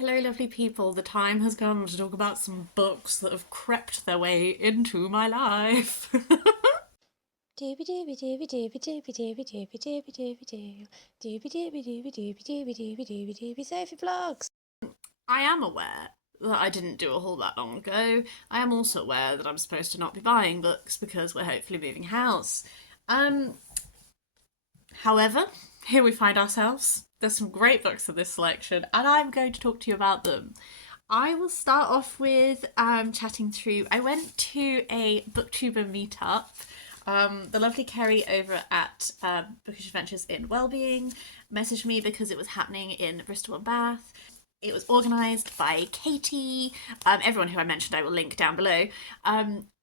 Hello, lovely people. The time has come to talk about some books that have crept their way into my life. Dooby dooby dooby dooby dooby dooby dooby dooby dooby doo. Dooby dooby dooby dooby dooby dooby dooby dooby Sophie vlogs. I am aware that I didn't do a whole that long ago. I am also aware that I'm supposed to not be buying books because we're hopefully moving house. Um, However, here we find ourselves. There's some great books in this selection, and I'm going to talk to you about them. I will start off with chatting through. I went to a booktuber meetup. The lovely Kerry over at Bookish Adventures in Wellbeing messaged me because it was happening in Bristol and Bath. It was organised by Katie. Everyone who I mentioned I will link down below.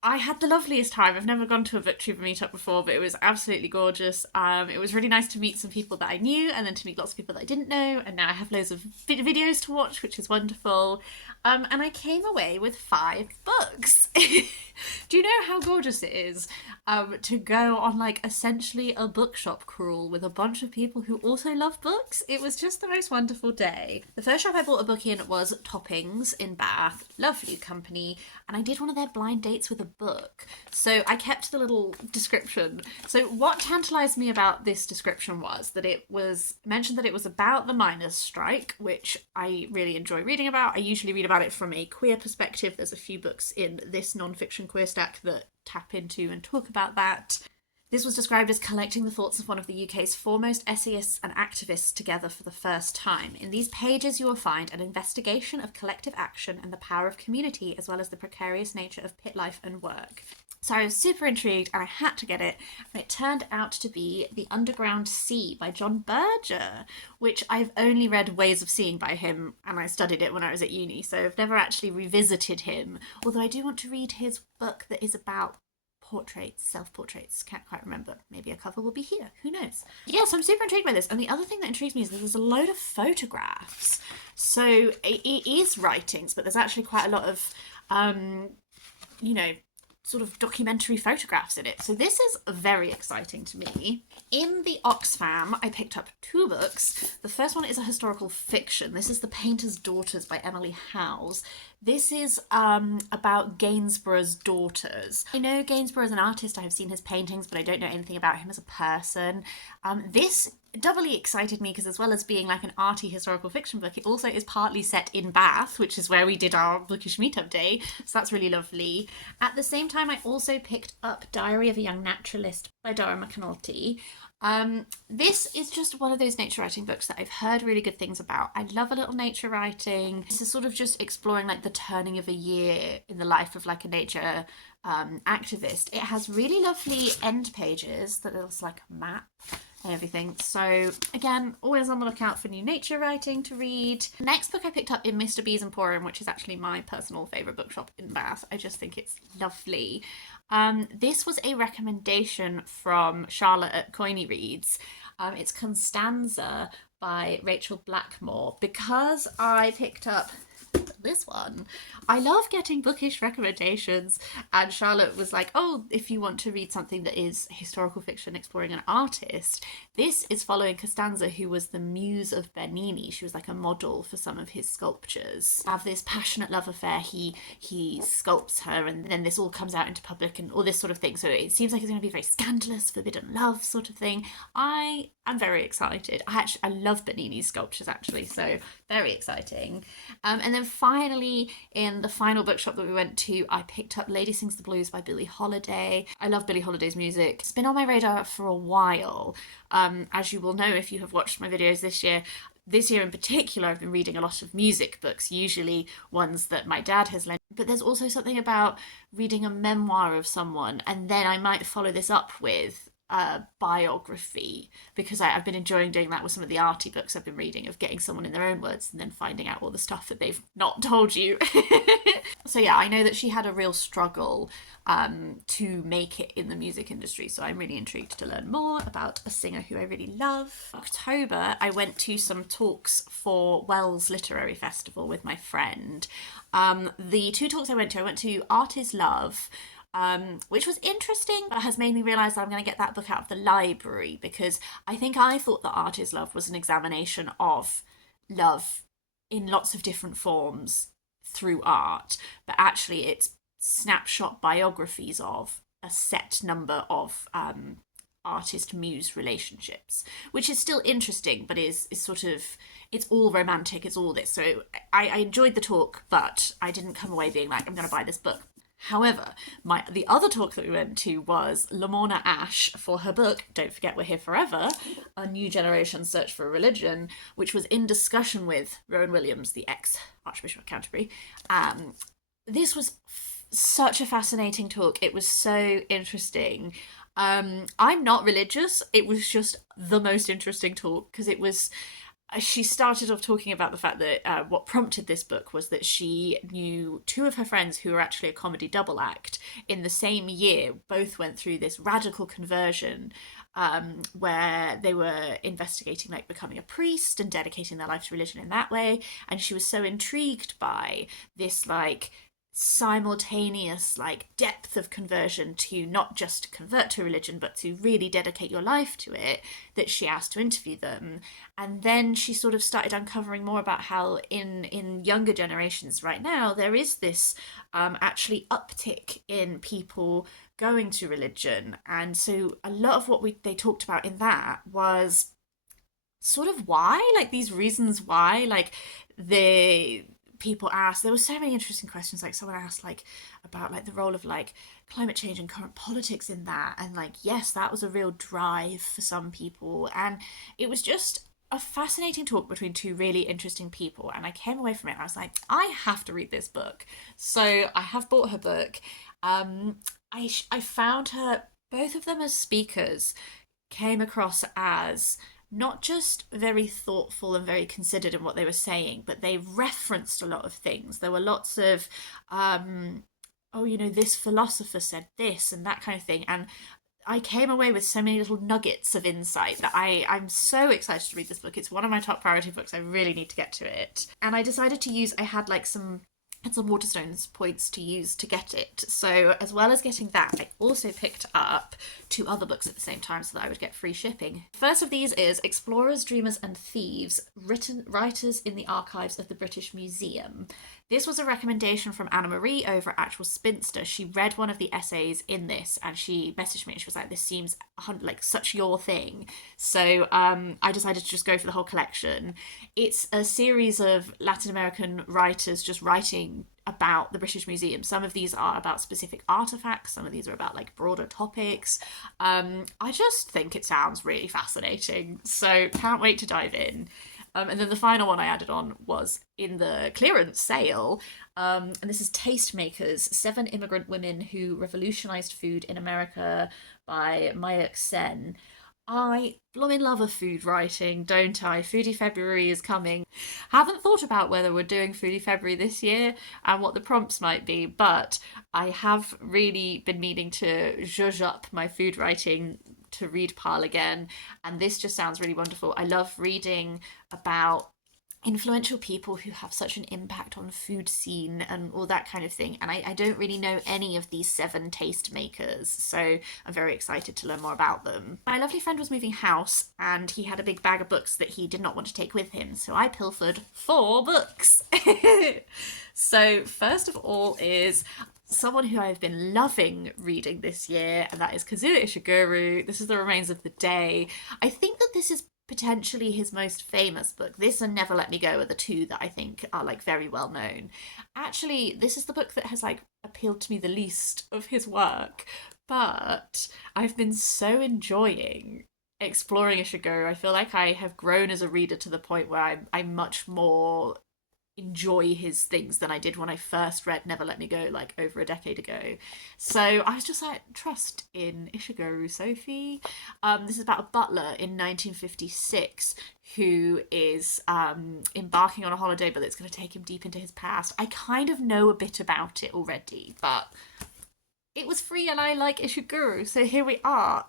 I had the loveliest time. I've never gone to a booktuber meetup before, but it was absolutely gorgeous. It was really nice to meet some people that I knew and then to meet lots of people that I didn't know. And now I have loads of videos to watch, which is wonderful. And I came away with 5 books. Do you know how gorgeous it is to go on like essentially a bookshop crawl with a bunch of people who also love books? It was just the most wonderful day. The first shop I bought a book in was Toppings in Bath. Lovely company. And I did one of their blind dates with a book. So I kept the little description. So what tantalised me about this description was that it was mentioned that it was about the miners' strike, which I really enjoy reading about. I usually read about it from a queer perspective. There's a few books in this non-fiction queer stack that tap into and talk about that. This was described as collecting the thoughts of one of the UK's foremost essayists and activists together for the first time. In these pages, you will find an investigation of collective action and the power of community, as well as the precarious nature of pit life and work. So I was super intrigued and I had to get it. And it turned out to be The Underground Sea by John Berger, which I've only read Ways of Seeing by him and I studied it when I was at uni. So I've never actually revisited him. Although I do want to read his book that is about portraits, self-portraits, can't quite remember. Maybe a cover will be here, who knows. Yes, I'm super intrigued by this. And the other thing that intrigues me is that there's a load of photographs. So it is writings, but there's actually quite a lot of, you know, sort of documentary photographs in it. So this is very exciting to me. In the Oxfam, I picked up 2 books. The first one is a historical fiction. This is The Painter's Daughters by Emily Howes. This is about Gainsborough's daughters. I know Gainsborough as an artist, I have seen his paintings, but I don't know anything about him as a person. This doubly excited me because as well as being like an arty historical fiction book, it also is partly set in Bath, which is where we did our bookish meetup day, so that's really lovely. At the same time, I also picked up Diary of a Young Naturalist by Dara McAnulty. This is just one of those nature writing books that I've heard really good things about. I love a little nature writing. This is sort of just exploring like the turning of a year in the life of like a nature activist. It has really lovely end pages that looks like a map and everything. So again, always on the lookout for new nature writing to read. Next book I picked up in Mr. B's Emporium, which is actually my personal favourite bookshop in Bath. I just think it's lovely. This was a recommendation from Charlotte at Coiny Reads. It's Costanza by Rachel Blackmore. Because I picked up this one, I love getting bookish recommendations, and Charlotte was like, oh, if you want to read something that is historical fiction exploring an artist, this is following Costanza, who was the muse of Bernini. She was like a model for some of his sculptures. Have this passionate love affair, he sculpts her, and then this all comes out into public and all this sort of thing, so it seems like it's going to be very scandalous, forbidden love sort of thing. I am very excited. I love Bernini's sculptures actually, so very exciting. And then finally, in the final bookshop that we went to, I picked up Lady Sings the Blues by Billie Holiday. I love Billie Holiday's music. It's been on my radar for a while. As you will know if you have watched my videos this year. This year in particular, I've been reading a lot of music books, usually ones that my dad has lent. But there's also something about reading a memoir of someone, and then I might follow this up with a biography, because I've been enjoying doing that with some of the arty books I've been reading, of getting someone in their own words and then finding out all the stuff that they've not told you. So yeah, I know that she had a real struggle to make it in the music industry, so I'm really intrigued to learn more about a singer who I really love. October, I went to some talks for Wells Literary Festival with my friend. The 2 talks I went to Art is Love, which was interesting, but has made me realise that I'm going to get that book out of the library, because I think I thought that Art is Love was an examination of love in lots of different forms through art, but actually it's snapshot biographies of a set number of artist muse relationships, which is still interesting, but is sort of, it's all romantic, it's all this. So I enjoyed the talk, but I didn't come away being like, I'm going to buy this book. However, the other talk that we went to was Lamorna Ash for her book, Don't Forget We're Here Forever, A New Generation's Search for a Religion, which was in discussion with Rowan Williams, the ex-Archbishop of Canterbury. This was such a fascinating talk. It was so interesting. I'm not religious. It was just the most interesting talk because it was... She started off talking about the fact that what prompted this book was that she knew two of her friends who were actually a comedy double act in the same year. Both went through this radical conversion where they were investigating like becoming a priest and dedicating their life to religion in that way. And she was so intrigued by this like simultaneous like depth of conversion to not just convert to religion but to really dedicate your life to it, that she asked to interview them. And then she sort of started uncovering more about how in younger generations right now there is this actually uptick in people going to religion. And so a lot of what they talked about in that was sort of why, like these reasons why, like people asked, there were so many interesting questions. Like someone asked like about like the role of like climate change and current politics in that, and like yes, that was a real drive for some people. And it was just a fascinating talk between two really interesting people, and I came away from it and I was like, I have to read this book. So I have bought her book. I found her, both of them as speakers came across as not just very thoughtful and very considered in what they were saying, but they referenced a lot of things. There were lots of, oh, you know, this philosopher said this and that kind of thing. And I came away with so many little nuggets of insight that I'm so excited to read this book. It's one of my top priority books. I really need to get to it. And I decided to use, I had like some Waterstones points to use to get it. So as well as getting that, I also picked up two other books at the same time so that I would get free shipping. First of these is Explorers, Dreamers and Thieves, Writers in the Archives of the British Museum. This was a recommendation from Anna Marie over at Actual Spinster. She read one of the essays in this and she messaged me and she was like, this seems like such your thing. So I decided to just go for the whole collection. It's a series of Latin American writers just writing about the British Museum. Some of these are about specific artifacts, some of these are about like broader topics. I just think it sounds really fascinating, so can't wait to dive in. And then the final one I added on was in the clearance sale, and this is Tastemakers, 7 Immigrant Women Who Revolutionized Food in America by Mayukh. I blooming love a food writing, don't I? Foodie February is coming. Haven't thought about whether we're doing Foodie February this year and what the prompts might be, but I have really been meaning to zhuzh up my food writing to read pile again, and this just sounds really wonderful. I love reading about influential people who have such an impact on food scene and all that kind of thing, and I don't really know any of these 7 tastemakers, so I'm very excited to learn more about them. My lovely friend was moving house and he had a big bag of books that he did not want to take with him, so I pilfered 4 books. So first of all is someone who I've been loving reading this year, and that is Kazuo Ishiguro. This is The Remains of the Day. I think that this is potentially his most famous book. This and Never Let Me Go are the two that I think are like very well known. Actually, this is the book that has like appealed to me the least of his work, but I've been so enjoying exploring Ishiguro. I feel like I have grown as a reader to the point where I'm much more enjoy his things than I did when I first read Never Let Me Go like over a decade ago. So I was just like, trust in Ishiguro, Sophie. This is about a butler in 1956 who is embarking on a holiday, but it's going to take him deep into his past. I kind of know a bit about it already, but it was free and I like Ishiguro, so here we are.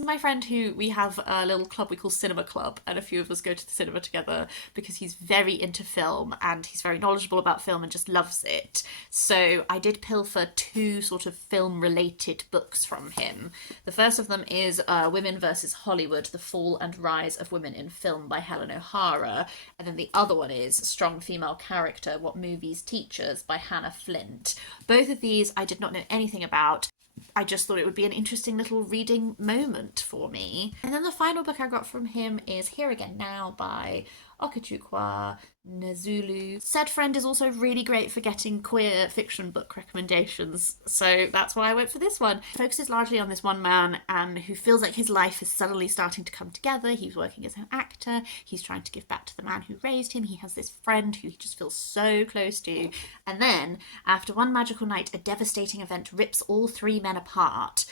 My friend who we have a little club we call Cinema Club, and a few of us go to the cinema together because he's very into film and he's very knowledgeable about film and just loves it. So I did pilfer 2 sort of film related books from him. The first of them is Women versus Hollywood: The Fall and Rise of Women in Film by Helen O'Hara, and then the other one is Strong Female Character: What Movies Teach Us by Hanna Flint. Both of these I did not know anything about. I just thought it would be an interesting little reading moment for me. And then the final book I got from him is Here Again Now by Okechukwu Nezulu. Said friend is also really great for getting queer fiction book recommendations, so that's why I went for this one. It focuses largely on this one man who feels like his life is suddenly starting to come together. He's working as an actor, he's trying to give back to the man who raised him, he has this friend who he just feels so close to, and then, after one magical night, a devastating event rips all 3 men apart.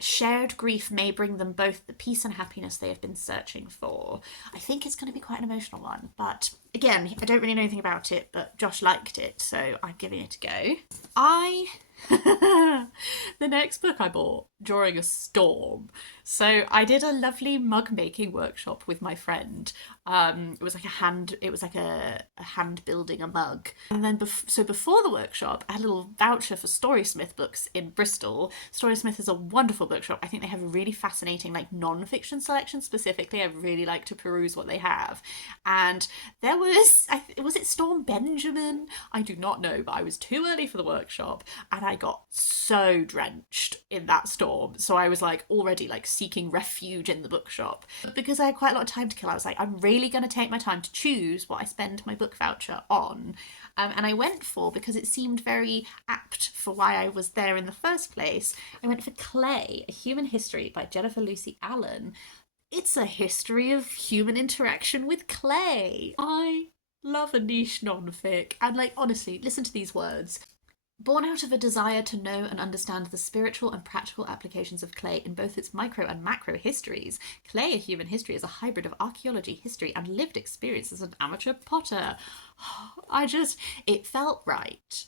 Shared grief may bring them both the peace and happiness they have been searching for. I think it's going to be quite an emotional one, but again, I don't really know anything about it, but Josh liked it, so I'm giving it a go. The next book I bought during a storm. So I did a lovely mug making workshop with my friend. It was like a hand building a mug. And then before the workshop, I had a little voucher for Storysmith books in Bristol. Storysmith is a wonderful bookshop. I think they have a really fascinating like non-fiction selection specifically. I really like to peruse what they have. And there was it Storm Benjamin? I do not know, but I was too early for the workshop and I got so drenched in that storm. So I was like already like seeking refuge in the bookshop. But because I had quite a lot of time to kill, I was like, I'm really going to take my time to choose what I spend my book voucher on. And I went for, because it seemed very apt for why I was there in the first place, I went for Clay, A Human History by Jennifer Lucy Allen. It's a history of human interaction with clay. I love a niche non-fic. And like, honestly, listen to these words. Born out of a desire to know and understand the spiritual and practical applications of clay in both its micro and macro histories, Clay, A Human History is a hybrid of archaeology, history, and lived experience as an amateur potter. It felt right.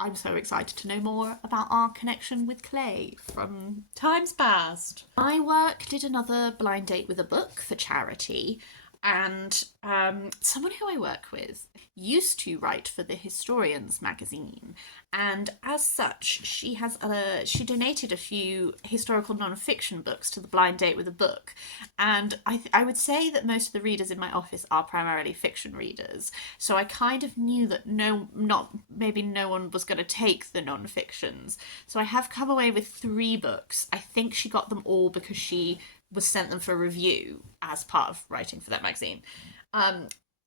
I'm so excited to know more about our connection with clay from times past. My work did another blind date with a book for charity. And someone who I work with used to write for the Historians magazine, and as such, she donated a few historical non-fiction books to the blind date with a book. And I would say that most of the readers in my office are primarily fiction readers, so I kind of knew that maybe no one was going to take the non-fictions. So I have come away with 3 books. I think she got them all because she was sent them for review as part of writing for that magazine.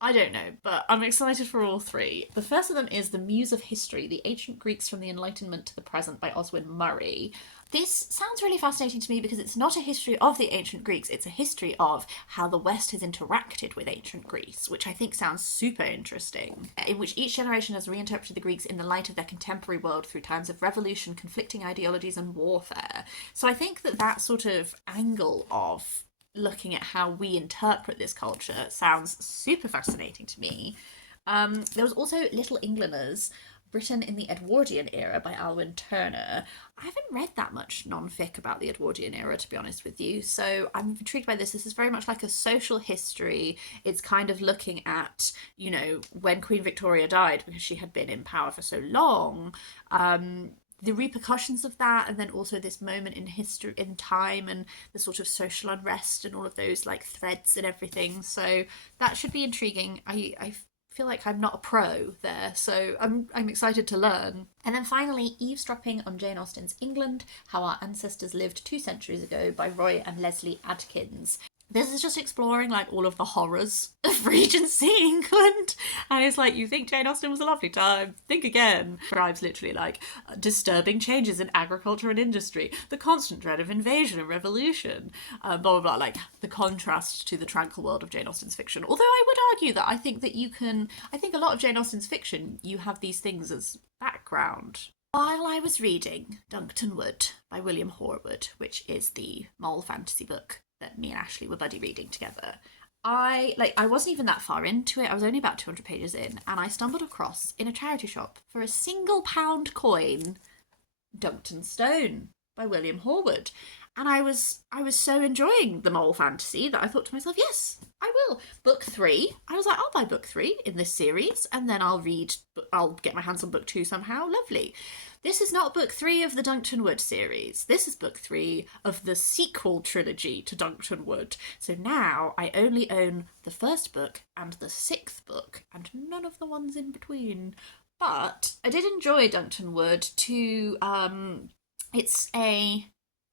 I don't know, but I'm excited for all 3. The first of them is The Muse of History, The Ancient Greeks from the Enlightenment to the Present by Oswin Murray. This sounds really fascinating to me because it's not a history of the ancient Greeks, it's a history of how the West has interacted with ancient Greece, which I think sounds super interesting, in which each generation has reinterpreted the Greeks in the light of their contemporary world through times of revolution, conflicting ideologies, and warfare. So I think that sort of angle of looking at how we interpret this culture sounds super fascinating to me. There was also Little Englanders, Britain in the Edwardian Era by Alwyn Turner. I haven't read that much non-fic about the Edwardian era, to be honest with you, so I'm intrigued by this. This is very much like a social history. It's kind of looking at, when Queen Victoria died, because she had been in power for so long, the repercussions of that, and then also this moment in history, in time, and the sort of social unrest and all of those like threads and everything. So that should be intriguing. I feel like I'm not a pro there, so I'm excited to learn. And then finally, Eavesdropping on Jane Austen's England, How Our Ancestors Lived 2 Centuries Ago by Roy and Leslie Adkins. This is just exploring like all of the horrors of Regency England, and it's like, you think Jane Austen was a lovely time, think again. Describes literally like disturbing changes in agriculture and industry, the constant dread of invasion and revolution, blah blah blah, like the contrast to the tranquil world of Jane Austen's fiction. Although I would argue that I think a lot of Jane Austen's fiction, you have these things as background. While I was reading Duncton Wood by William Horwood, which is the mole fantasy book that me and Ashley were buddy reading together, I wasn't even that far into it. I was only about 200 pages in, and I stumbled across, in a charity shop, for a single £1 coin, Duncton Stone by William Horwood. And I was so enjoying the mole fantasy that I thought to myself, yes, I will. Book 3, I was like, I'll buy book 3 in this series, and then I'll get my hands on book 2 somehow. Lovely. This is not book 3 of the Duncton Wood series. This is book 3 of the sequel trilogy to Duncton Wood. So now I only own the first book and the 6th book, and none of the ones in between. But I did enjoy Duncton Wood to it's a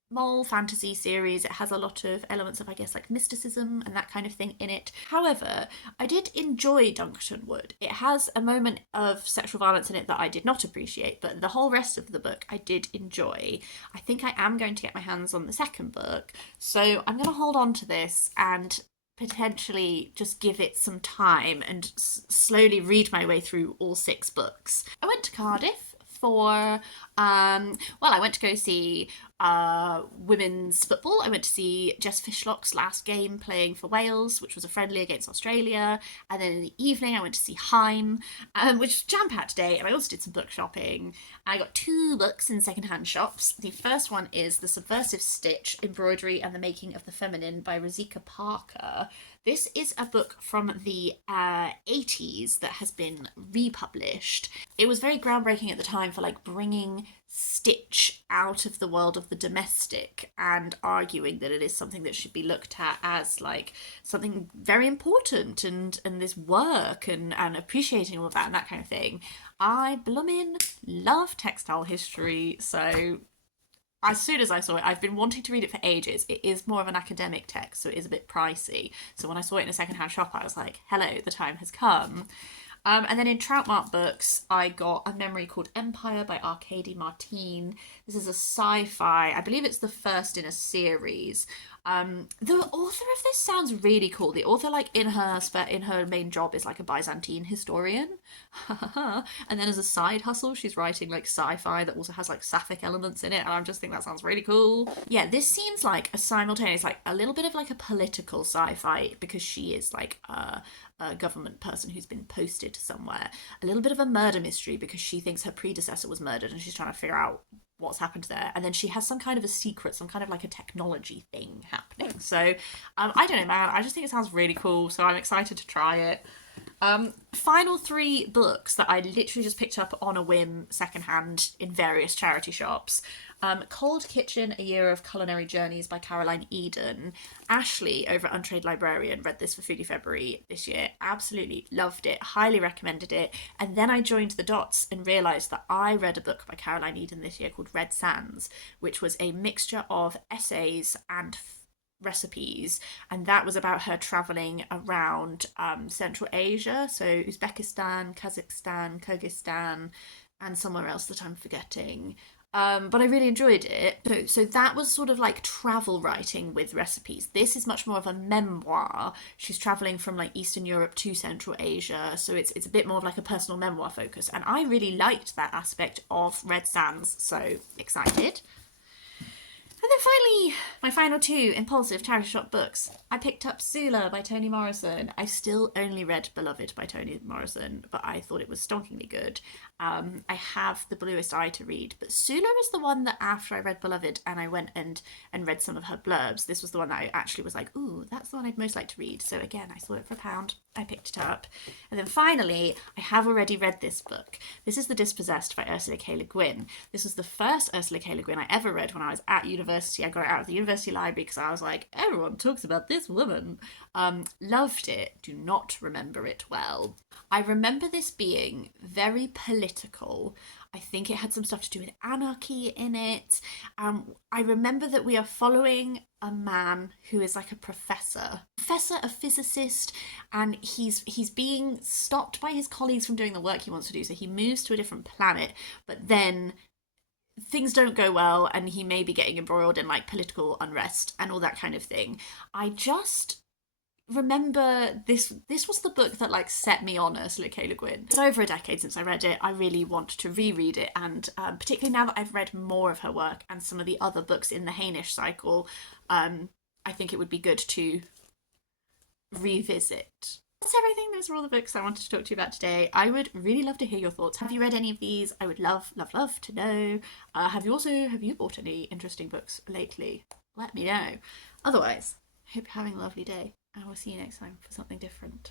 mole fantasy series. It has a lot of elements of, I guess, like mysticism and that kind of thing in it. However, I did enjoy Duncton Wood. It has a moment of sexual violence in it that I did not appreciate, but the whole rest of the book I did enjoy. I think I am going to get my hands on the second book, so I'm going to hold on to this and potentially just give it some time and slowly read my way through all 6 books. I went to Cardiff for I went to go see women's football. I went to see Jess Fishlock's last game playing for Wales, which was a friendly against Australia. And then in the evening, I went to see Heim, which was jam-packed day. And I also did some book shopping. I got 2 books in secondhand shops. The first one is The Subversive Stitch, Embroidery and the Making of the Feminine by Rosika Parker. This is a book from the 80s that has been republished. It was very groundbreaking at the time for like bringing Stitch out of the world of the domestic and arguing that it is something that should be looked at as like something very important and this work and appreciating all of that and that kind of thing. I bloomin' love textile history, so as soon as I saw it, I've been wanting to read it for ages. It is more of an academic text, so it is a bit pricey. So when I saw it in a secondhand shop, I was like, hello, the time has come. And then in Troutmark Books, I got A Memory Called Empire by Arkady Martine. This is a sci-fi. I believe it's the first in a series. The author of this sounds really cool. The author, like in her main job, is like a Byzantine historian, and then as a side hustle, she's writing like sci-fi that also has like sapphic elements in it. And I just think that sounds really cool. Yeah, this seems like a simultaneous, like a little bit of like a political sci-fi because she is like a government person who's been posted somewhere. A little bit of a murder mystery because she thinks her predecessor was murdered and she's trying to figure out what's happened there, and then she has some kind of a secret, some kind of like a technology thing happening. So I don't know, man, I just think it sounds really cool, so I'm excited to try it. Final 3 books that I literally just picked up on a whim secondhand in various charity shops. Cold Kitchen, A Year of Culinary Journeys by Caroline Eden. Ashley over at Untrade Librarian read this for Foodie February this year. Absolutely loved it, highly recommended it. And then I joined the dots and realised that I read a book by Caroline Eden this year called Red Sands, which was a mixture of essays and recipes, and that was about her traveling around Central Asia, so Uzbekistan, Kazakhstan, Kyrgyzstan, and somewhere else that I'm forgetting. But I really enjoyed it. So that was sort of like travel writing with recipes. This is much more of a memoir. She's traveling from like Eastern Europe to Central Asia, so it's a bit more of like a personal memoir focus, and I really liked that aspect of Red Sands, so excited. And then finally, my final 2 impulsive charity shop books. I picked up Sula by Toni Morrison. I still only read Beloved by Toni Morrison, but I thought it was stonkingly good. I have The Bluest Eye to read, but Sula is the one that after I read Beloved and I went and read some of her blurbs, this was the one that I actually was like, ooh, that's the one I'd most like to read. So again, I saw it for £1. I picked it up. And then finally, I have already read this book. This is The Dispossessed by Ursula K. Le Guin. This was the first Ursula K. Le Guin I ever read when I was at university. I got it out of the university library because I was like, everyone talks about this woman. Loved it. Do not remember it well. I remember this being very political. I think it had some stuff to do with anarchy in it. I remember that we are following a man who is like a professor, a physicist, and he's being stopped by his colleagues from doing the work he wants to do. So he moves to a different planet, but then things don't go well and he may be getting embroiled in like political unrest and all that kind of thing. I just remember this was the book that like set me on Ursula K. Le Guin. It's over a decade since I read it. I really want to reread it, and particularly now that I've read more of her work and some of the other books in the Hainish cycle, I think it would be good to revisit. That's everything. Those are all the books I wanted to talk to you about today. I would really love to hear your thoughts. Have you read any of these? I would love to know. Have you bought any interesting books lately? let me know. Otherwise, hope you're having a lovely day, and we'll see you next time for something different.